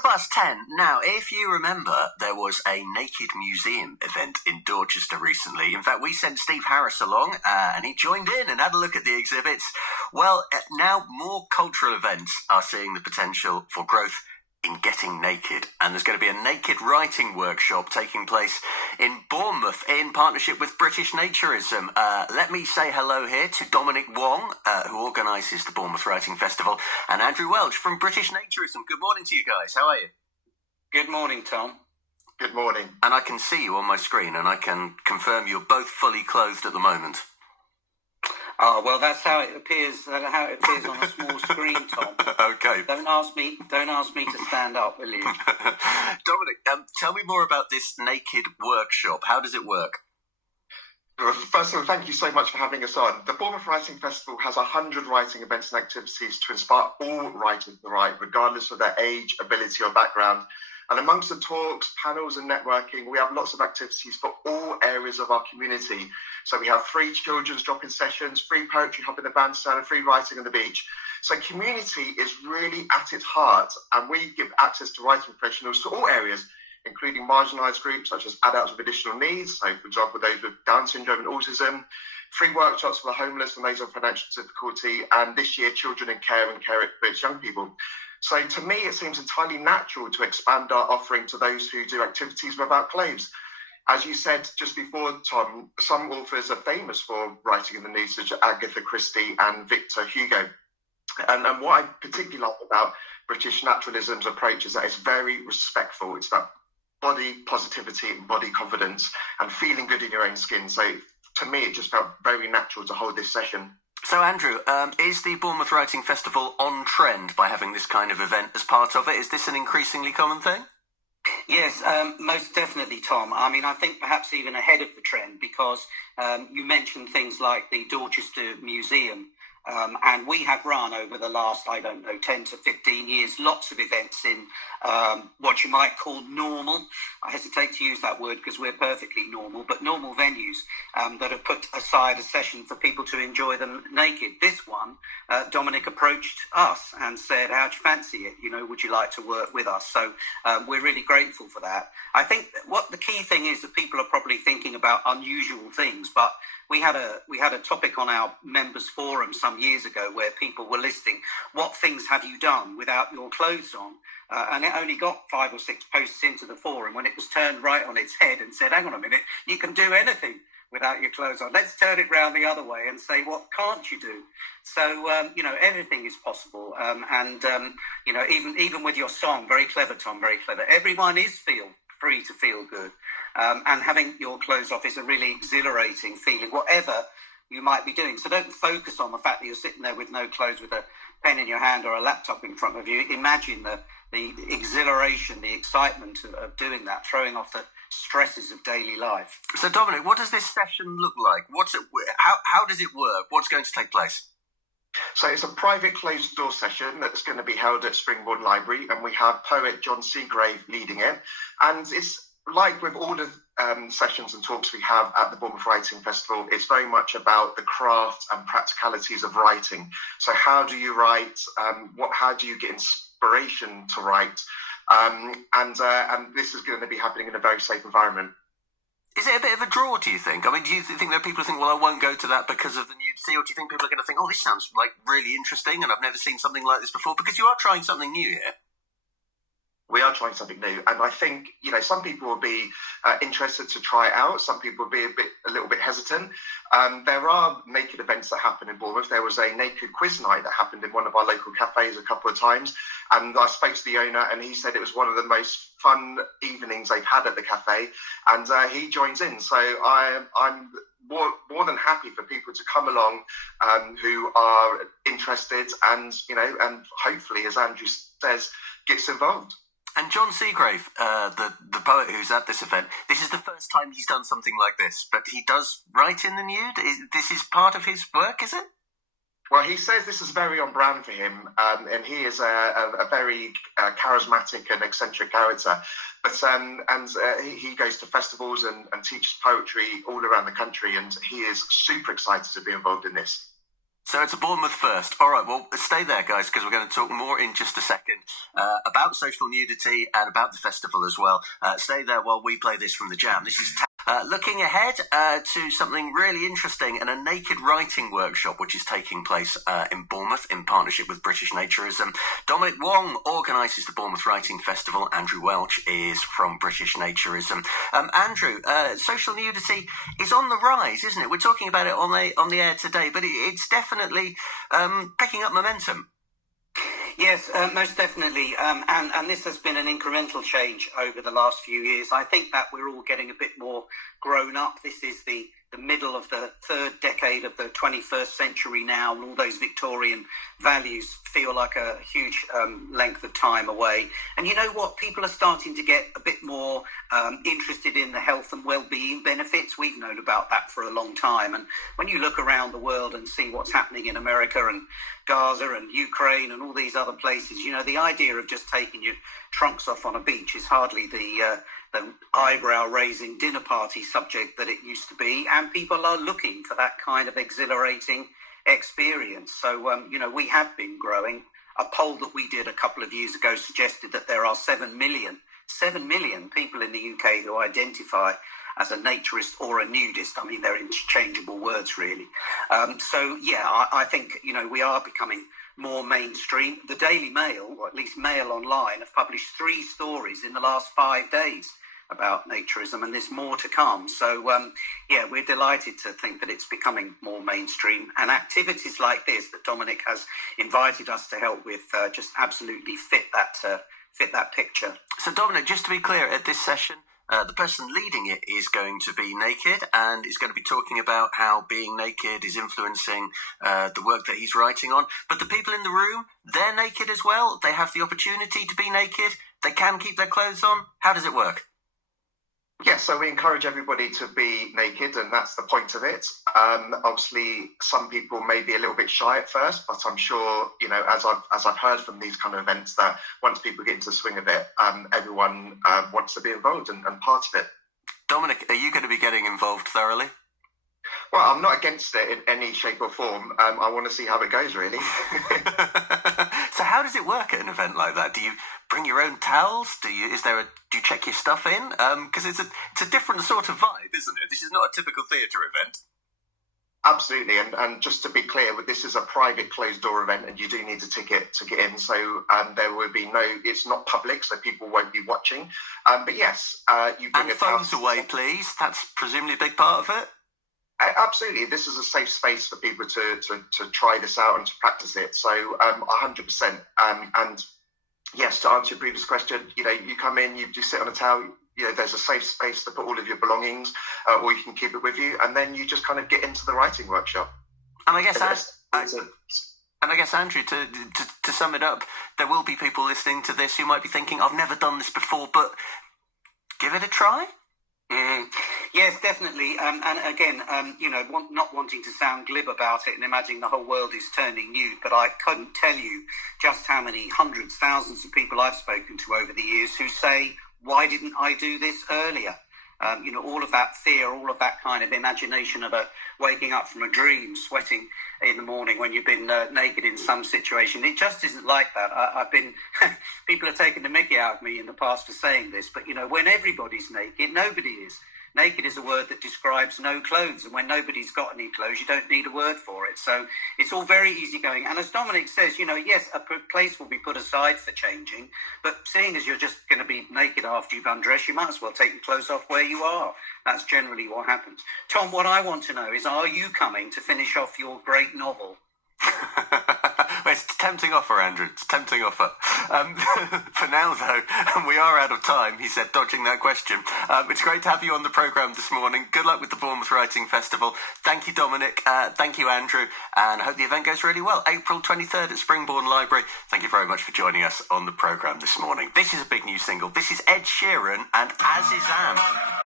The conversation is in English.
10. Now, if you remember, there was a Naked Museum event in Dorchester recently. In fact, we sent Steve Harris along, and he joined in and had a look at the exhibits. Well, now more cultural events are seeing the potential for growth in getting naked. And there's going to be a naked writing workshop taking place in Bournemouth in partnership with British Naturism. Let me say hello here to Dominic Wong, who organises the Bournemouth Writing Festival, and Andrew Welch from British Naturism. Good morning to you guys. How are you? Good morning, Tom. Good morning. And I can see you on my screen, and I can confirm you're both fully clothed at the moment. Oh, well, that's how it appears. How it appears on a small screen, Tom. Okay. Don't ask me to stand up, will you? Dominic, tell me more about this naked workshop. How does it work? Well, first of all, thank you so much for having us on. The Bournemouth Writing Festival has 100 writing events and activities to inspire all writers to write, regardless of their age, ability or background. And amongst the talks, panels and networking, we have lots of activities for all areas of our community. So we have free children's drop-in sessions, free poetry hub in the bandstand, and free writing on the beach. So community is really at its heart, and we give access to writing professionals to all areas, including marginalised groups such as adults with additional needs, so for example those with Down syndrome and autism, free workshops for the homeless and those on financial difficulty, and this year children in care and care for its young people. So to me it seems entirely natural to expand our offering to those who do activities without clothes. As you said just before, Tom, some authors are famous for writing in the nude, such as Agatha Christie and Victor Hugo. And what I particularly love about British Naturalism's approach is that it's very respectful. It's about body positivity and body confidence and feeling good in your own skin. So to me, it just felt very natural to hold this session. So, Andrew, is the Bournemouth Writing Festival on trend by having this kind of event as part of it? Is this an increasingly common thing? Yes, most definitely, Tom. I mean, I think perhaps even ahead of the trend, because you mentioned things like the Dorchester Museum. And we have run over the last, 10 to 15 years, lots of events in what you might call normal. I hesitate to use that word because we're perfectly normal, but normal venues that have put aside a session for people to enjoy them naked. This one, Dominic approached us and said, how'd you fancy it? Would you like to work with us? So we're really grateful for that. I think what the key thing is that people are probably thinking about unusual things, but we had a topic on our members forum some years ago where people were listing what things have you done without your clothes on, and it only got 5 or 6 posts into the forum when it was turned right on its head and said, hang on a minute, you can do anything without your clothes on. Let's turn it round the other way and say, what can't you do? So everything is possible, and even with your song, very clever, Tom, very clever. Everyone is free to feel good. And having your clothes off is a really exhilarating feeling, whatever you might be doing. So don't focus on the fact that you're sitting there with no clothes, with a pen in your hand or a laptop in front of you. Imagine the exhilaration, the excitement of doing that, throwing off the stresses of daily life. So, Dominic, what does this session look like? How does it work? What's going to take place? So it's a private closed-door session that's going to be held at Springboard Library, and we have poet John Seagrave leading it. And it's like with all the sessions and talks we have at the Bournemouth Writing Festival, it's very much about the craft and practicalities of writing. So how do you write? How do you get inspiration to write? And this is going to be happening in a very safe environment. Is it a bit of a draw, do you think? I mean, do you think there are people who think, well, I won't go to that because of the nudity, or do you think people are going to think, oh, this sounds like really interesting and I've never seen something like this before? Because you are trying something new here. We are trying something new, and I think some people will be interested to try it out. Some people will be a little bit hesitant. There are naked events that happen in Bournemouth. There was a naked quiz night that happened in one of our local cafes a couple of times, and I spoke to the owner, and he said it was one of the most fun evenings they've had at the cafe, and he joins in. So I'm more than happy for people to come along who are interested, and hopefully, as Andrew says, gets involved. And John Seagrave, the poet who's at this event, this is the first time he's done something like this, but he does write in the nude? This is part of his work, is it? Well, he says this is very on brand for him, and he is a very charismatic and eccentric character. But he goes to festivals and teaches poetry all around the country, and he is super excited to be involved in this. So it's a Bournemouth first. All right, well, stay there, guys, because we're going to talk more in just a second about social nudity and about the festival as well. Stay there while we play this from the jam. This is looking ahead to something really interesting and a naked writing workshop which is taking place in Bournemouth in partnership with British Naturism. Dominic Wong organises the Bournemouth Writing Festival. Andrew Welch is from British Naturism. Andrew, social nudity is on the rise, isn't it? We're talking about it on the air today, but it's definitely picking up momentum. Yes, most definitely. And this has been an incremental change over the last few years. I think that we're all getting a bit more grown up. This is the middle of the third decade of the 21st century now, and all those Victorian values feel like a huge length of time away. And you know what? People are starting to get a bit more interested in the health and well-being benefits. We've known about that for a long time. And when you look around the world and see what's happening in America and Gaza and Ukraine and all these other places, you know, the idea of just taking your trunks off on a beach is hardly the eyebrow-raising dinner party subject that it used to be, and people are looking for that kind of exhilarating experience. So, you know, we have been growing. A poll that we did a couple of years ago suggested that there are 7 million people in the UK who identify as a naturist or a nudist. I mean, they're interchangeable words, really. So, yeah, I think, you know, we are becoming more mainstream. The Daily Mail, or at least Mail Online, have published 3 stories in the last 5 days about naturism, and there's more to come. So, yeah, we're delighted to think that it's becoming more mainstream, and activities like this that Dominic has invited us to help with just absolutely fit that picture. So, Dominic, just to be clear, at this session, the person leading it is going to be naked and is going to be talking about how being naked is influencing the work that he's writing on. But the people in the room, they're naked as well. They have the opportunity to be naked. They can keep their clothes on. How does it work? Yes, so we encourage everybody to be naked, and that's the point of it. Obviously, some people may be a little bit shy at first, but I'm sure, you know, as I've heard from these kind of events, that once people get into the swing of it, everyone wants to be involved and part of it. Dominic, are you going to be getting involved thoroughly? Well, I'm not against it in any shape or form. I want to see how it goes, really. So how does it work at an event like that? Do you bring your own towels? Do you check your stuff in? Because it's a different sort of vibe, isn't it? This is not a typical theatre event. Absolutely, and just to be clear, this is a private closed-door event, and you do need a ticket to get in. So there will be it's not public, so people won't be watching. But yes, you bring and phones away, please. That's presumably a big part of it. Absolutely, this is a safe space for people to try this out and to practice it. So 100%. And yes, to answer your previous question, you know, you come in, you sit on a towel. You know, there's a safe space to put all of your belongings, or you can keep it with you, and then you just kind of get into the writing workshop. And I guess, Andrew, to sum it up, there will be people listening to this who might be thinking, I've never done this before, but give it a try? Yes, definitely. And again, you know, not wanting to sound glib about it and imagining the whole world is turning nude, but I couldn't tell you just how many hundreds, thousands of people I've spoken to over the years who say, why didn't I do this earlier? You know, all of that fear, all of that kind of imagination of waking up from a dream, sweating in the morning when you've been naked in some situation. It just isn't like that. I've been, people have taken the mickey out of me in the past for saying this, but, you know, when everybody's naked, nobody is. Naked is a word that describes no clothes, and when nobody's got any clothes, you don't need a word for it. So it's all very easygoing. And as Dominic says, you know, yes, a place will be put aside for changing, but seeing as you're just going to be naked after you've undressed, you might as well take your clothes off where you are. That's generally what happens. Tom, what I want to know is, are you coming to finish off your great novel? Well, it's a tempting offer, Andrew. It's a tempting offer. For now, though, we are out of time, he said, dodging that question. It's great to have you on the programme this morning. Good luck with the Bournemouth Writing Festival. Thank you, Dominic. Thank you, Andrew. And I hope the event goes really well. April 23rd at Springbourne Library. Thank you very much for joining us on the programme this morning. This is a big new single. This is Ed Sheeran and As Is Am.